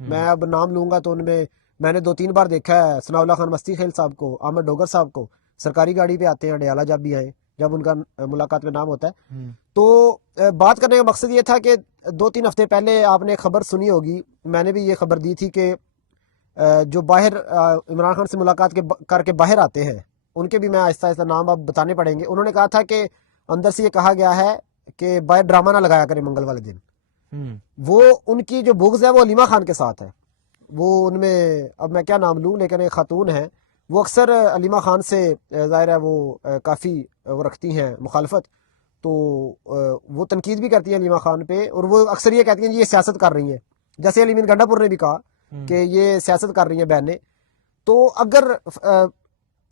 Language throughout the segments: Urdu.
میں اب نام لوں گا تو ان میں نے 2-3 بار دیکھا ہے ثناء اللہ خان مستی خیل صاحب کو, احمد ڈوگر صاحب کو, سرکاری گاڑی پہ آتے ہیں اڈیالہ جب بھی آئے, جب ان کا ملاقات میں نام ہوتا ہے. تو بات کرنے کا مقصد یہ تھا کہ 2-3 ہفتے پہلے آپ نے خبر سنی ہوگی, میں نے بھی یہ خبر دی تھی کہ جو باہر عمران خان سے ملاقات کر کے باہر آتے ہیں ان کے بھی میں آہستہ آہستہ نام اب بتانے پڑیں گے. انہوں نے کہا تھا کہ اندر سے یہ کہا گیا ہے کہ باہر ڈرامہ نہ لگایا کریں منگل والے دن. وہ ان کی جو بغض ہے وہ علیمہ خان کے ساتھ ہے. وہ ان میں اب میں کیا نام لوں, لیکن ایک خاتون ہے, وہ اکثر علیمہ خان سے ظاہر ہے وہ کافی وہ رکھتی ہیں مخالفت, تو وہ تنقید بھی کرتی ہیں علیمہ خان پہ, اور وہ اکثر یہ کہتی ہیں یہ سیاست کر رہی ہیں, جیسے علی امین گنڈا پور نے بھی کہا کہ یہ سیاست کر رہی ہیں بہنیں. تو اگر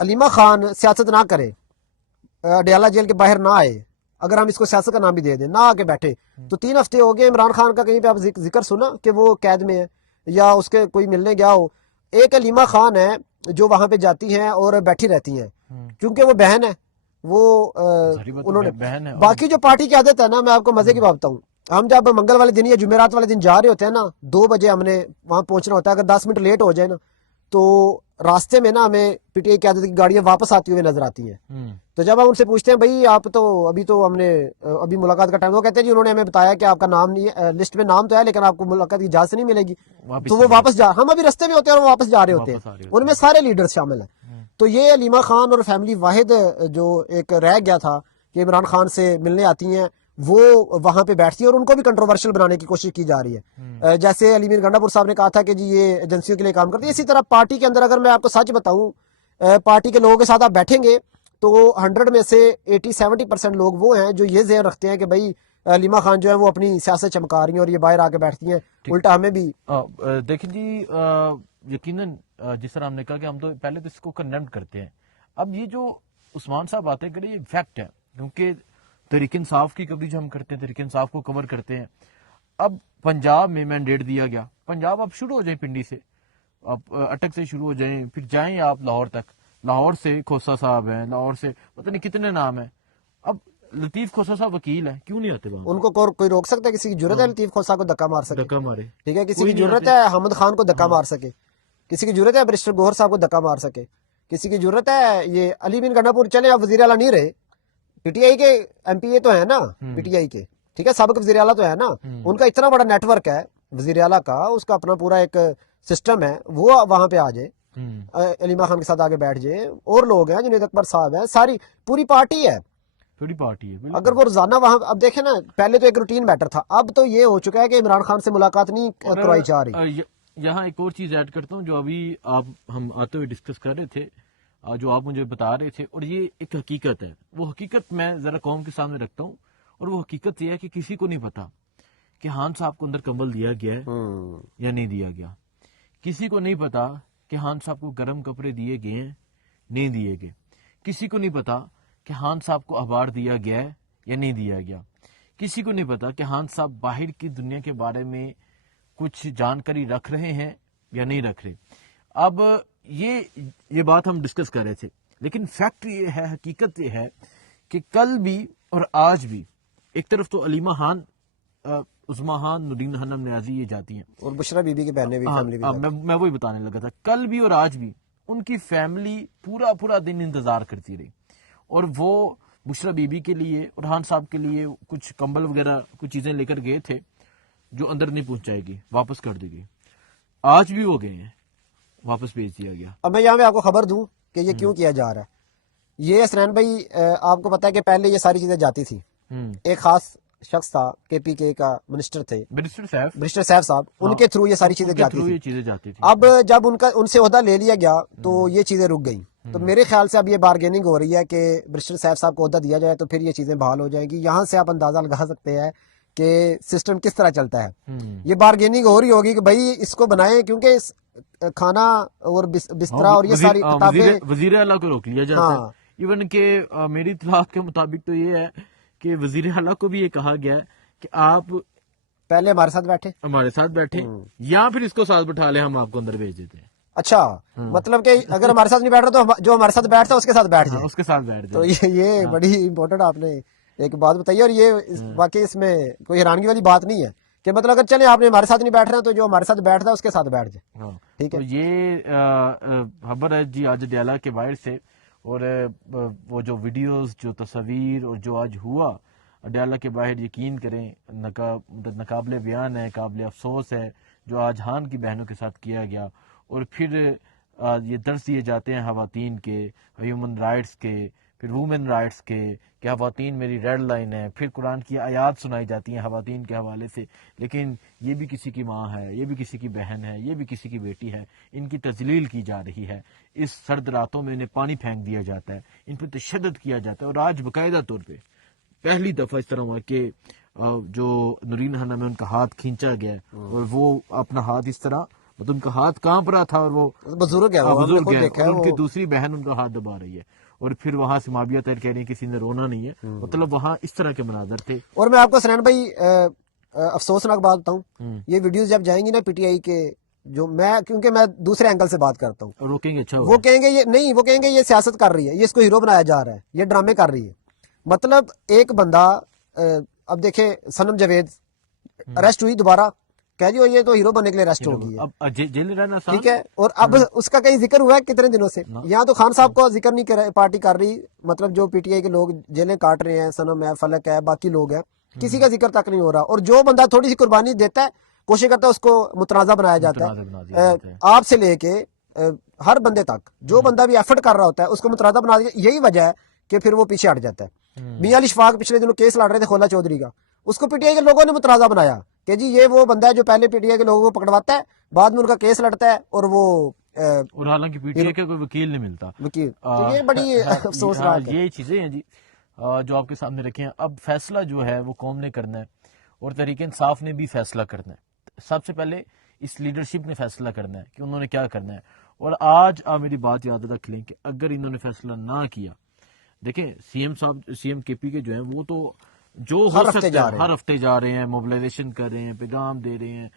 علیمہ خان سیاست نہ کرے, اڈیالہ جیل کے باہر نہ آئے, اگر ہم اس کو سیاست کا نام بھی دے دیں, نہ آ کے بیٹھے, تو 3 ہفتے ہو گئے عمران خان کا کہیں پہ آپ ذکر سنا کہ وہ قید میں ہے یا اس کے کوئی ملنے گیا ہو. ایک علیمہ خان ہے جو وہاں پہ جاتی ہیں اور بیٹھی رہتی ہیں, کیونکہ وہ بہن ہے. وہ انہوں نے باقی جو پارٹی کی عادت ہے نا, میں آپ کو مزے کی بات بتاؤں, ہم جب منگل والے دن یا جمعرات والے دن جا رہے ہوتے ہیں نا, 2 بجے ہم نے وہاں پہنچنا ہوتا ہے, اگر 10 منٹ لیٹ ہو جائے نا تو راستے میں نا ہمیں پی ٹی آئی کی عادت کی گاڑیاں واپس آتی ہوئے نظر آتی ہیں. تو جب ہم ان سے پوچھتے ہیں بھائی آپ تو ہم نے ابھی ملاقات کا ٹائم, وہ کہتے ہیں جی انہوں نے ہمیں بتایا کہ آپ کا نام نہیں, لسٹ میں نام تو ہے لیکن آپ کو ملاقات کی اجازت نہیں ملے گی. تو وہ واپس ہم ابھی رستے میں ہوتے ہیں اور وہ واپس جا رہے ہوتے ہیں, ان میں سارے لیڈرز شامل ہیں. تو یہ علیمہ خان اور فیملی واحد جو ایک رہ گیا تھا کہ عمران خان سے ملنے آتی ہیں, وہ وہاں پہ بیٹھتی ہے اور ان کو بھی کنٹروورشل بنانے کی کوشش کی جا رہی ہے. جیسے علی امین گنڈا پور صاحب نے کہا تھا کہ جی یہ ایجنسیوں کے لیے کام کرتی ہے, اسی طرح پارٹی کے اندر اگر میں آپ کو سچ بتاؤں, پارٹی کے لوگوں کے ساتھ آپ بیٹھیں گے تو 100 میں سے 80-70% لوگ وہ ہیں جو یہ ذہن رکھتے ہیں کہ بھائی علیمہ خان جو ہے وہ اپنی سیاست چمکا رہی ہیں اور یہ باہر آ کے بیٹھتی ہیں. الٹا ہمیں بھی دیکھیں جی, یقیناً جس طرح ہم نے کہا کہ ہم تو پہلے تو اس کو کنڈیم کرتے ہیں. اب یہ جو عثمان صاحب باتیں کریں یہ فیکٹ ہے, کیونکہ تحریک انصاف کی کوریج ہم کرتے ہیں, تحریک انصاف کو کور کرتے ہیں. اب پنجاب میں مینڈیٹ دیا گیا, پنجاب اب شروع ہو جائیں پنڈی سے, آپ اٹک سے شروع ہو جائیں, پھر جائیں آپ لاہور تک, لاہور سے کھوسا صاحب ہیں, لاہور سے پتہ نہیں کتنے نام ہیں. اب لطیف کھوسا صاحب وکیل ہیں, کیوں نہیں آتے وہاں؟ ان کو کوئی روک سکتا ہے؟ کسی کی جرت ہے لطیف کھوسا کو دھکا مار سکے؟ دھکا مارے, ٹھیک ہے, کسی کی جرت ہے حامد خان کو دھکا مار سکے, کسی کی جرت ہے برسٹر گوہر صاحب کو دھکا مار سکے, کسی کی جرت ہے یہ علی امین گنڈا پور, چلے آپ وزیر اعلیٰ نہیں رہے, پی ٹی آئی کے ایم پی اے تو ہیں نا, پی ٹی آئی کے, ٹھیک ہے, سابق وزیر اعلیٰ تو ہے نا, ان کا اتنا بڑا نیٹ ورک ہے وزیر اعلیٰ کا, اس کا اپنا پورا ایک سسٹم ہے, وہ وہاں پہ آ جائے, علیمہ خان کے ساتھ آگے بیٹھ جائے. اور لوگ ہیں, جنید اکبر صاحب ہیں, ساری پوری پارٹی ہے, پوری پارٹی ہے. اگر وہ روزانہ وہاں, اب دیکھیں نا پہلے تو ایک روٹین میٹر تھا, اب تو یہ ہو چکا ہے کہ عمران خان سے ملاقات نہیں کروائی جا رہی. یہاں ایک اور چیز ایڈ کرتا ہوں جو ابھی ہم آتے ہوئے ڈسکس کر رہے تھے, جو آپ مجھے بتا رہے تھے, اور یہ ایک حقیقت ہے. وہ حقیقت میں ذرا قوم کے سامنے رکھتا ہوں, اور وہ حقیقت یہ ہے کہ کسی کو نہیں پتا کہ خان صاحب کو اندر کمبل دیا گیا ہے یا نہیں دیا گیا. کسی کو نہیں پتا کہ خان صاحب کو گرم کپڑے دیے گئے ہیں, نہیں دیے گئے. کسی کو نہیں پتا کہ خان صاحب کو اخبار دیا گیا ہے یا نہیں دیا گیا. کسی کو نہیں پتا کہ خان صاحب باہر کی دنیا کے بارے میں کچھ جانکاری رکھ رہے ہیں یا نہیں رکھ رہے. اب یہ بات ہم ڈسکس کر رہے تھے, لیکن فیکٹ یہ ہے, حقیقت یہ ہے کہ کل بھی اور آج بھی ایک طرف تو علیمہ خان, عظمیٰ خان, نورین خانم نیازی یہ جاتی ہیں, اور بشرا بی بی کی بہنیں بھی, فیملی بھی. میں وہی بتانے لگا تھا, کل بھی اور آج بھی ان کی فیملی پورا دن انتظار کرتی رہی, اور وہ بشرا بی بی کے لیے اور خان صاحب کے لیے کچھ کمبل وغیرہ کچھ چیزیں لے کر گئے تھے جو اندر نہیں پہنچائے گی, واپس کر دی گئی. آج بھی وہ گئے ہیں, واپس بھیج دیا گیا. اب میں یہاں پہ آپ کو خبر دوں کہ یہ کیوں کیا جا رہا ہے. یہ حسنین بھائی, آپ کو پتا ہے کہ پہلے یہ ساری چیزیں جاتی تھی, ایک خاص شخص تھا کے پی کے کا منسٹر تھے, برسٹر صاحب, ان کے تھرو یہ ساری چیزیں جاتی تھی. اب جب ان سے عہدہ لے لیا گیا تو یہ چیزیں رک گئیں. تو میرے خیال سے اب یہ بارگیننگ ہو رہی ہے کہ برسٹر صاحب کو عہدہ دیا جائے تو پھر یہ چیزیں بحال ہو جائیں گی. یہاں سے آپ اندازہ لگا سکتے ہیں کہ سسٹم کس طرح چلتا ہے. یہ بارگیننگ ہو رہی ہوگی کہ بھائی اس کو بنائیں, کیونکہ کھانا اور بستر اور یہ ساری کتابیں وزیر اعلیٰ کو روک لیا جاتا ہے. ایون کہ میری اطلاع کے مطابق تو یہ ہے کہ وزیر اعلیٰ کو بھی یہ کہا گیا ہے کہ آپ پہلے ہمارے ساتھ بیٹھے یا پھر اس کو ساتھ بٹھا لیں, ہم آپ کو اندر بھیج دیتے ہیں. اچھا, مطلب کہ اگر ہمارے ساتھ نہیں بیٹھ رہا تو جو ہمارے ساتھ بیٹھتا ہے اس کے ساتھ بیٹھ جائے, اس کے ساتھ بیٹھ تو یہ بڑی امپورٹنٹ آپ نے ایک بات بتائی, اور یہ واقعی اس میں کوئی حیرانگی والی بات نہیں ہے کہ مطلب اگر چلے آپ نے ہمارے ساتھ نہیں بیٹھ رہے ہیں تو جو ہمارے ساتھ بیٹھتا ہے اس کے ساتھ بیٹھ جائے. ہاں ٹھیک ہے. تو یہ خبر ہے جی آج ڈیالہ کے باہر سے، اور وہ جو ویڈیوز، جو تصاویر اور جو آج ہوا ڈیالہ کے باہر، یقین کریں ناقابل بیان ہے، قابل افسوس ہے جو آج ہان کی بہنوں کے ساتھ کیا گیا. اور پھر یہ درس دیے جاتے ہیں خواتین کے، ہیومن رائٹس کے، پھر وومن رائٹس کے، کہ خواتین میری ریڈ لائن ہے. پھر قرآن کی آیات سنائی جاتی ہیں خواتین کے حوالے سے، لیکن یہ بھی کسی کی ماں ہے، یہ بھی کسی کی بہن ہے، یہ بھی کسی کی بیٹی ہے. ان کی تذلیل کی جا رہی ہے، اس سرد راتوں میں انہیں پانی پھینک دیا جاتا ہے، ان پہ تشدد کیا جاتا ہے. اور آج باقاعدہ طور پہ پہلی دفعہ اس طرح ہوا کہ جو نورین ہنہ میں ان کا ہاتھ کھینچا گیا اور وہ اپنا ہاتھ اس طرح، مطلب ان کا ہاتھ کانپ رہا تھا، اور وہ بزرگ ہے، بزرگ ہے، اور ان کی دوسری بہن ان کا ہاتھ دبا رہی ہے. اور پھر وہاں سے مابیہ طاہر کہہ رہی ہیں کسی نے رونا نہیں ہے. مطلب وہاں اس طرح کے مناظر تھے. اور میں آپ کو سنان بھائی افسوسناک بات بتاؤں، یہ ویڈیوز جب جائیں گی نا پی ٹی آئی کے، جو میں کیونکہ میں دوسرے اینگل سے بات کرتا ہوں، روکیں گے اچھا وہ کہیں گے یہ نہیں، وہ کہیں گے یہ سیاست کر رہی ہے، یہ اس کو ہیرو بنایا جا رہا ہے، یہ ڈرامے کر رہی ہے. مطلب ایک بندہ اب دیکھیں سنم جاوید اریسٹ ہوئی دوبارہ، کہہ جی یہ تو ہیرو بننے کے لیے اریسٹ ہو گئی ہے، اب جیل میں رہنا آسان ٹھیک ہے. اور اب اس کا کہیں ذکر ہوا ہے کتنے دنوں سے؟ یہاں تو خان صاحب کو ذکر نہیں کر رہے، پارٹی کر رہی، مطلب جو پی ٹی آئی کے لوگ جیلیں کاٹ رہے ہیں، سنم ہے، فلک ہے، باقی لوگ ہیں، کسی کا ذکر تک نہیں ہو رہا. اور جو بندہ تھوڑی سی قربانی دیتا ہے، کوشش کرتا ہے اس کو متنازع بنایا جاتا ہے. آپ سے لے کے ہر بندے تک جو بندہ بھی ایفرٹ کر رہا ہوتا ہے اس کو متنازع بنا دیا. یہی وجہ ہے کہ پھر وہ پیچھے ہٹ جاتا ہے. میاں علی شفاق پچھلے دنوں کیس لڑ رہے تھے خولا چودھری کا، اس کو پی ٹی آئی کے لوگوں نے متنازع بنایا کہ جی یہ وہ بندہ ہے جو پہلے پی ٹی آئی کے لوگوں کو پکڑواتا ہے، بعد میں ان کا کیس لڑتا ہے، اور وہ اور حالانکہ پی ٹی آئی کا کوئی وکیل نہیں ملتا. وکیل. تو یہ بڑی افسوسناک ہے. یہ چیزیں ہیں جی جو آپ کے سامنے رکھیں. اب فیصلہ جو ہے وہ قوم نے کرنا ہے، اور تحریک انصاف نے بھی فیصلہ کرنا ہے. سب سے پہلے اس لیڈرشپ نے فیصلہ کرنا ہے کہ انہوں نے کیا کرنا ہے. اور آج آپ میری بات یاد رکھ لیں کہ اگر انہوں نے فیصلہ نہ کیا، دیکھیں سی ایم صاحب، سی ایم کے پی کے جو ہیں وہ تو جو ہر ہفتے جا رہے ہیں، موبلائزیشن کر رہے ہیں، پیغام دے رہے ہیں،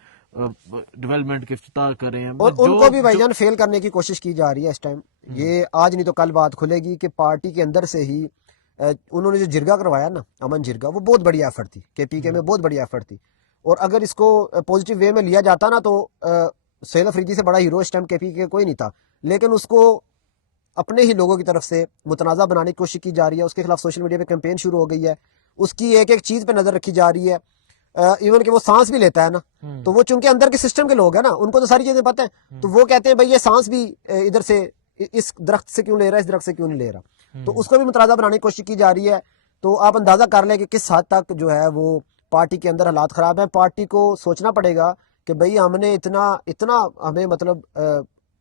ڈیولپمنٹ کے افتتاح کر رہے ہیں، اور ان کو بھی بھائی جان فیل کرنے کی کوشش کی جا رہی ہے اس ٹائم. یہ آج نہیں تو کل بات کھلے گی کہ پارٹی کے اندر سے ہی انہوں نے جو جرگہ کروایا نا، امن جرگہ، وہ بہت بڑی ایفرٹ تھی کے پی کے میں، بہت بڑی ایفرٹ تھی. اور اگر اس کو پازیٹیو وے میں لیا جاتا نا تو سہیل افریدی سے بڑا ہیرو اس ٹائم کے پی کے کوئی نہیں تھا. لیکن اس کو اپنے ہی لوگوں کی طرف سے متنازع بنانے کی کوشش کی جا رہی ہے. اس کے خلاف سوشل میڈیا پہ کیمپین شروع ہو گئی ہے، اس کی ایک ایک چیز پہ نظر رکھی جا رہی ہے. ایون کہ وہ سانس بھی لیتا ہے نا، تو وہ چونکہ اندر کے سسٹم کے لوگ ہیں نا، ان کو تو ساری چیزیں پتہ ہیں، تو وہ کہتے ہیں بھائی یہ سانس بھی ادھر سے اس درخت سے کیوں لے رہا ہے، اس درخت سے کیوں نہیں لے رہا. تو اس کو بھی متنازع بنانے کی کوشش کی جا رہی ہے. تو آپ اندازہ کر لیں کہ کس حد تک جو ہے وہ پارٹی کے اندر حالات خراب ہیں. پارٹی کو سوچنا پڑے گا کہ بھئی ہم نے اتنا ہمیں مطلب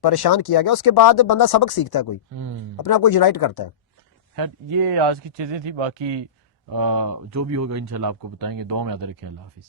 پریشان کیا گیا. اس کے بعد بندہ سبق سیکھتا ہے، کوئی اپنے آپ کو یونائٹ کرتا ہے. خیر یہ آج کی چیزیں تھی، باقی جو بھی ہوگا انشاءاللہ آپ کو بتائیں گے. دعا میں یاد رکھیں. اللہ حافظ.